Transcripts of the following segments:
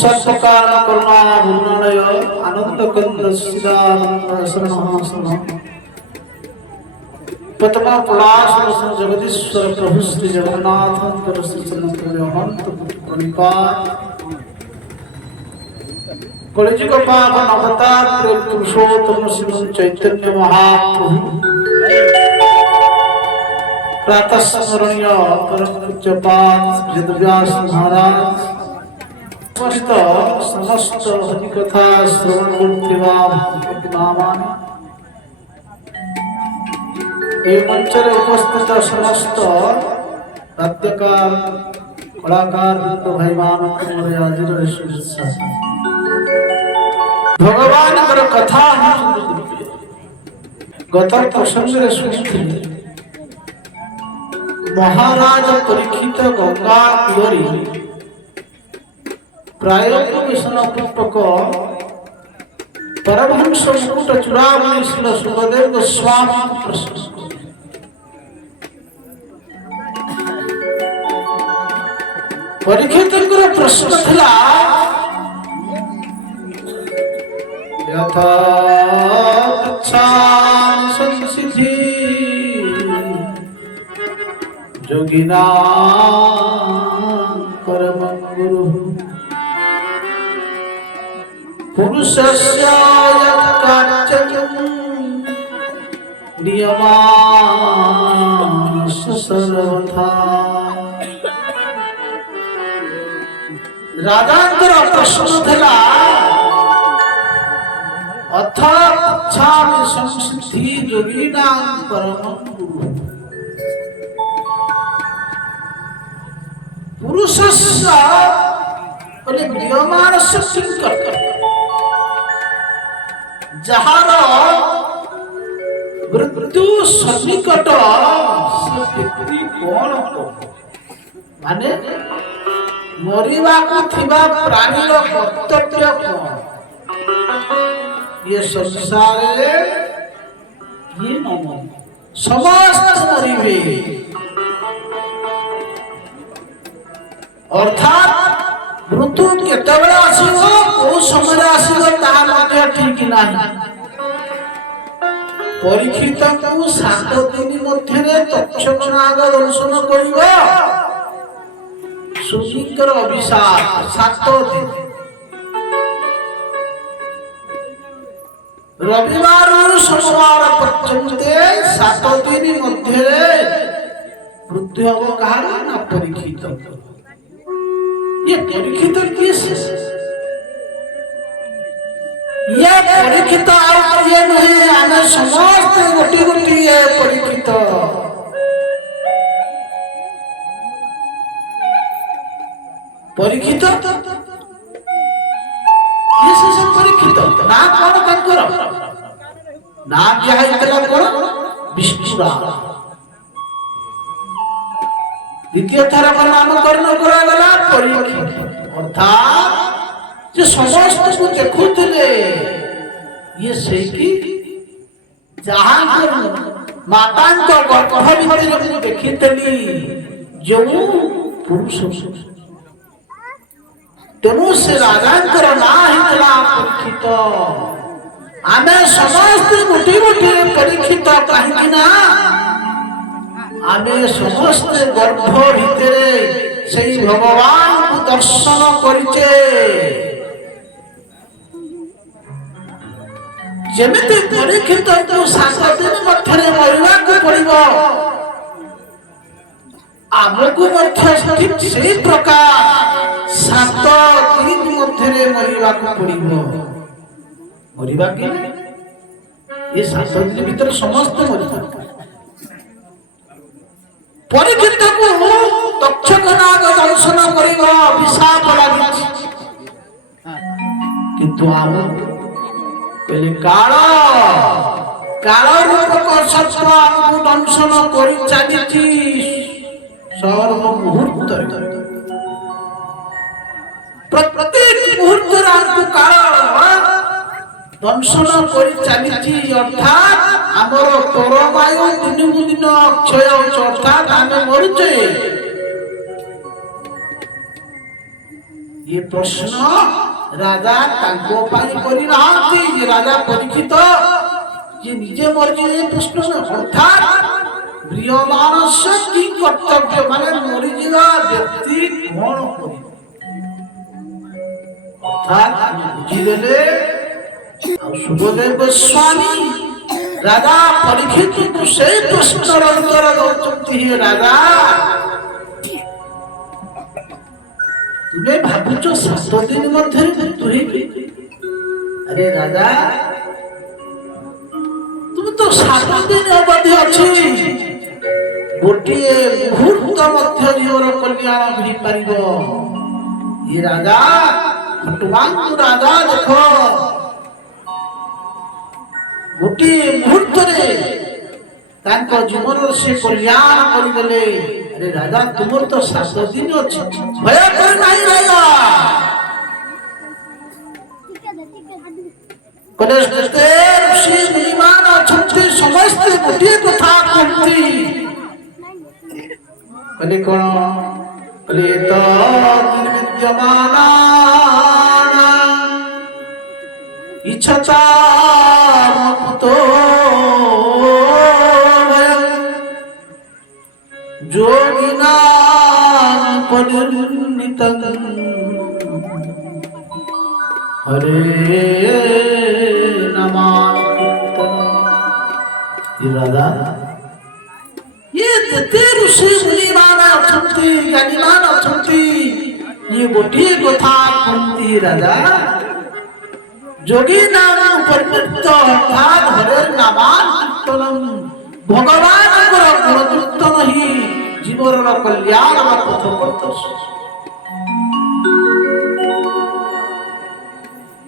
सर्वकारण करुणा गुणालय आनंद कंद श्रीराम शरण पद्मा पलाश जगदीश्वर प्रभु श्री जगन्नाथ श्री चंद्रहंत प्रणिपात कलिजुग पावन अवतार पुरुषोत्तम श्री चैतन्य महाप्रभु प्रातः स्मरणीय परम पूज्यपाद वेदव्यास महाराज समस्त हरिकथा श्रवण करते मंचरे उपस्थित समस्त नाट्यकार कलाकार भाई आज भगवान कथा गत प्रसंग शुणी महाराज परीक्षित गंगा तीर प्राय विष्णु पुष्पक परमहंस मुकुट चूड़ामणि श्री सुखदेव गोस्वामी प्रशंसा परीक्षित प्रश्न था यथा संसिद्धि योगिना परम गुरु पुरुषस्य यत्कार्यं नियमास सर्वथा राजांकर प्रश्न था अथ इच्छामि संसिद्धि योगिना परम गुरु पुरुषस्य बोले नियमानस्य किंकर जहार मृत्यु सन्निकट से व्यक्ति कौन माने मरिबा को थिबा प्राणीर कर्तव्य कौन ये संसार ये न समस्त मरिबे अर्थात मृत्यु केतबेले आसीबो को समय आसीबो ताहा मध्ये ठीक नाही परीक्षित को 7 दिन मध्यरे तक्षक नाग दर्शन करिबो सुशीकर अभिशाप 7 दिन रविवार और सोमवार पर्यंत 7 दिन मध्यरे मृत्यु हो कहार ना परीक्षित ये परीक्षित किस ये परीक्षित और ये नहीं हमें समस्त गोटी गोटी ये परीक्षित परीक्षित ये सब परीक्षित ना कौन कंकर ना क्या है इतना कौन विष्णुराम द्वितीय थर का नामकरण करा गला परीक्षित अर्थात जो समस्त को देखुले ये से की जहां मातांक गर्भ भितर को देखितली जो पुरुष तेणु से राजांकर ना हितला परीक्षित आमे समस्त गोटी गोटी परीक्षित कहीं ना आमे समस्त गर्भ भितरे सेई भगवान को दर्शन करिचे जेमिति परीक्षित को 7 दिन मध्यरे मरिबा को पड़िबो आमको मध्य ठीक सेई प्रकार 7 दिन मध्यरे मरिबा को पड़िबो मरिबा कि ये 7 दिन भीतर समस्त मरिबा परीक्षित को तक्षक नाग दर्शन करिबा अभिशाप लागि किंतु आम कहले काल रूप को सत्व हमको दंशन करि चालिछि सर्व मुहूर्त प्रत्येक मुहूर्त हमको काल दंशन करि चालिछि अर्थात हमर परमायु दिनकु दिन अक्षय अर्थात आमे मरुछे ये प्रश्न राजा तांको पाई करी नाहंती जे राजा परीक्षित ये निजे मर्जी ये प्रश्न अर्थात प्रियमानस्य की कर्तव्य माने मरी जीवा व्यक्ति कोन करी अर्थात बुझिदेले सुखदेव गोस्वामी राजा परीक्षित को से प्रश्न उत्तर दौचंती है राजा तुम्हें भावुचो 7 दिन मध्य मृत्यु हेबी अरे राजा तुम तो 7 दिन अवधि अछि गोटे मुहूर्त मध्य जीवर कल्याण होई परिबो ये राजा भगवान राजा देखो गोटे मुहूर्त रे तांको जीवन से कल्याण करि देले अरे राजा तुमर तो 7 दिन अछि भय कर नहीं राजा कलेश दस्ते ऋषि मुनिमान अछंती समस्त गोटे कथा कहती कले कोन कले तो विद्यमाना इच्छता मुक्तो जोगिना परिणितं हरे नमः राधा ये ते ऋषि मुनिमान अछंती ज्ञानीमान अछंती ये गोटे कथा कहती राजा जोगी नाम परिणित अर्थात हरे नामाकीर्तनम भगवान गुणकीर्तन ही जीवन कल्याण पथ प्रदर्शन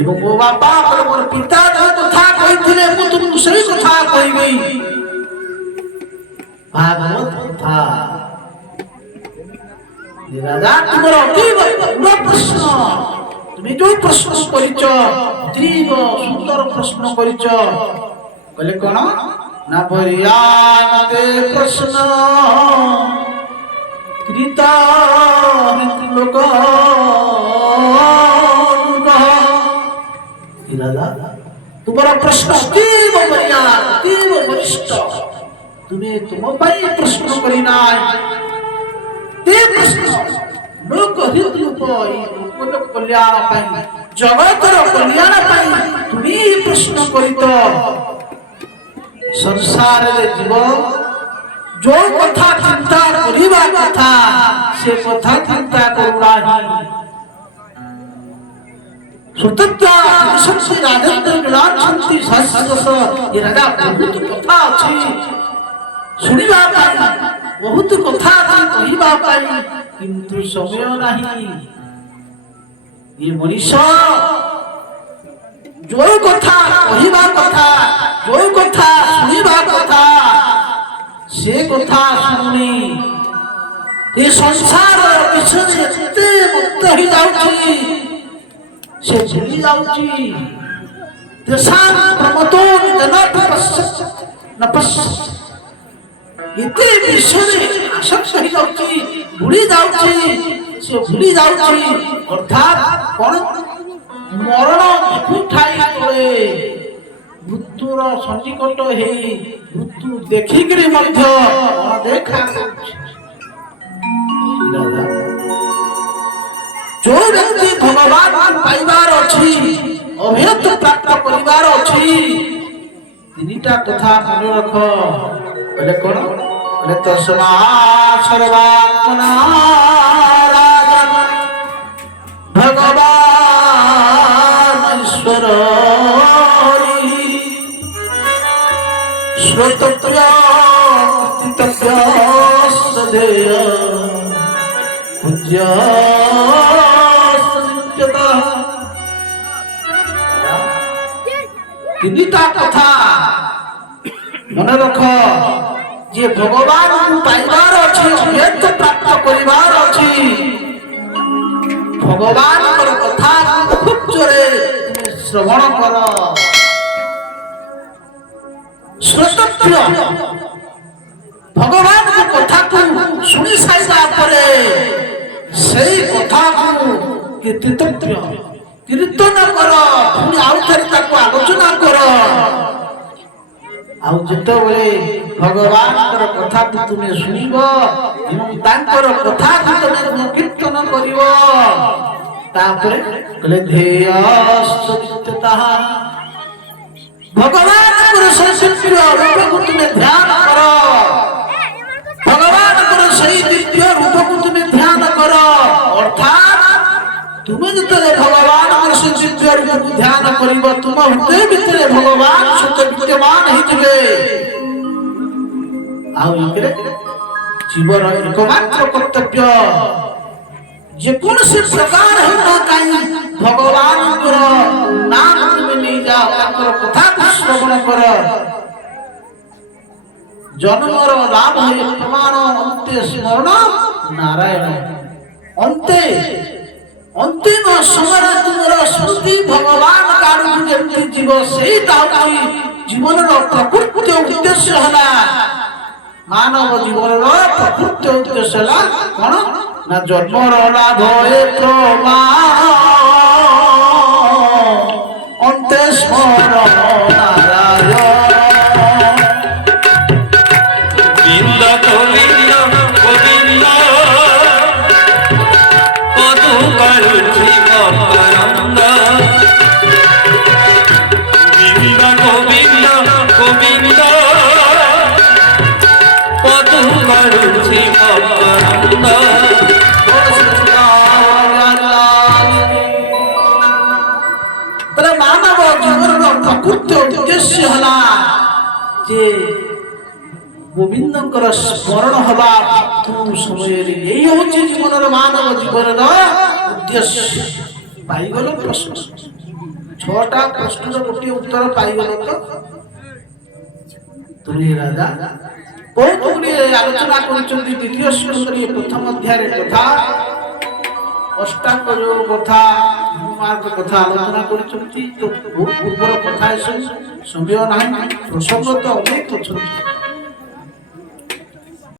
एवं मो बापा मोर पिता जो कथा कहिथिले मु तुम सही कथा कहबी भागवत कथा ये राजा तुमर अति बड़ प्रश्न তুমি जो प्रश्न करिच दीर्घ सुंदर प्रश्न करिच कहले कोन ना पर्याते प्रश्न कृता लोक राजा तुम्हारा प्रश्न अतीव मर्याद अतीव वरिष्ठ तुम्हें तुम पाई प्रश्न करिना ते प्रश्न लोक हित लोक लोक कल्याण पाई जगतर कल्याण पाई तुम्ही प्रश्न करित संसार रे जीव जो कथा चिंता करिबा कथा से कथा चिंता करूना सुतत्व शक्ति राजेंद्र विराट शांति शास्त्रस ये राजा बहुत कथा अछि सुनिबा पाई बहुत कथा अछि कहिबा पाई किंतु समय नहीं ये मनीषा जो कथा कहिबा कथा जो कथा सुनिबा कथा से कथा सुनी ये संसार विषय एते मुक्त ही जाउची से चली जाउची देशान प्रमतो निधनात् पश्चात् न पश्चात् इते विषय आसक्त ही जाउची भूली जाउची से भूली जाउची अर्थात कोन मरण उठाई तळे मृत्युर सन्निकट हेई मृत्यु देखि करी मध्य देखा जो व्यक्ति भगवान पाइबार अछि अभेद प्राप्त करिबार अछि तिनिटा कथा मन रख बोले कोन बोले तस्मा सर्वात्मना राजन भगवान ईश्वर श्रोतव्य कृतव्य सदेय पूज्य तिनिटा कथा मन रख जे भगवान को पाइबार अछि अभेद प्राप्त करिबार अछि भगवान कर कथा खूब जोरे श्रवण कर श्रोतव्य भगवान को कथा को सुनि साइबा परे सेई कथा को କୀର୍ତ୍ତବ୍ୟ କୀର୍ତ୍ତନ କର ପୁଣି ଆଉ ଥରେ ତାକୁ ଆଲୋଚନା କର ଆଉ ଯେତେବେଳେ ଭଗବାନଙ୍କର କଥାକୁ ତୁମେ ଶୁଣିବ ଏବଂ ତାଙ୍କର କଥାକୁ ତୁମେ କୀର୍ତ୍ତନ କରିବ ତାପରେ କହିଲେ ଧ୍ୟେୟସ୍ତୁତ୍ୟତଃ ଭଗବାନଙ୍କର ସୈଶିଷ୍ଟ୍ୟ ରୂପକୁ ତୁମେ ଧ୍ୟାନ କର ଭଗବାନଙ୍କର ସେଇ ଦିବ୍ୟ ରୂପକୁ ତୁମେ ଧ୍ୟାନ କର ଅର୍ଥାତ୍ ତୁମେ ଯେତେବେଳେ ଭଗବାନଙ୍କର ସେଇ ଦିବ୍ୟ ରୂପକୁ ଧ୍ୟାନ କରିବ ତୁମ ହୃଦୟ ଭିତରେ ଭଗବାନ ସତ ବିଦ୍ୟମାନ ହେଇଯିବେ ଆଉ ଏଥିରେ ଜୀବର ଏକମାତ୍ର କର୍ତ୍ତବ୍ୟ ଯେକୌଣସି ପ୍ରକାର ହେଉ ନା କାହିଁ ଭଗବାନଙ୍କର ନାମ ତୁମେ ନେଇଯାଅ ତାଙ୍କର କଥାକୁ ଶ୍ରବଣ କର ଜନ୍ମର ଲାଭ ହୁଏ ପ୍ରମାଣ ଅନ୍ତେ ସ୍ମରଣ ନାରାୟଣ ଅନ୍ତିମ ସମୟରେ ତୁମର ସ୍ମୃତି ଭଗବାନ କାଳକୁ ଯେମିତି ଯିବ ସେଇଟା ହେଉଛି ଜୀବନର ପ୍ରକୃତ ଉଦ୍ଦେଶ୍ୟ ହେଲା ମାନବ ଜୀବନର ପ୍ରକୃତ ଉଦ୍ଦେଶ୍ୟ ହେଲା କଣ ନା ଜନ୍ମର ଲାଭ ଏ ପ୍ରମାଣ ଅନ୍ତେ ସ୍ମରଣ ନାରାୟଣ ମାନବ ଜୀବନର ପ୍ରକୃତ ଉଦ୍ଦେଶ୍ୟ ହେଲା ଯେ ଗୋବିନ୍ଦଙ୍କର ସ୍ମରଣ ହବା ସମୟରେ ଏଇ ହଉଛି ଜୀବନର ମାନବ ଜୀବନର ଉଦ୍ଦେଶ୍ୟ ପାଇଗଲ ପ୍ରଶ୍ନ 6ଟା ପ୍ରଶ୍ନର ଗୋଟିଏ ଉତ୍ତର ପାଇଗଲ ତ ତୁମେ ରାଜା ବହୁତ ଗୁଡ଼ିଏ ଆଲୋଚନା କରିଛନ୍ତି ଦ୍ୱିତୀୟ ସ୍କନ୍ଧରେ ପ୍ରଥମ ଅଧ୍ୟାୟରେ କଥା ଅଷ୍ଟାଙ୍ଗ ଯୋଗ କଥା ମାର୍ଗ କଥା ଆଲୋଚନା କରିଛନ୍ତି ତ ପୂର୍ବର କଥା ଏସବୁ ସମୟ ନାହିଁ ପ୍ରସଙ୍ଗ ତ ଅନେକ ଅଛନ୍ତି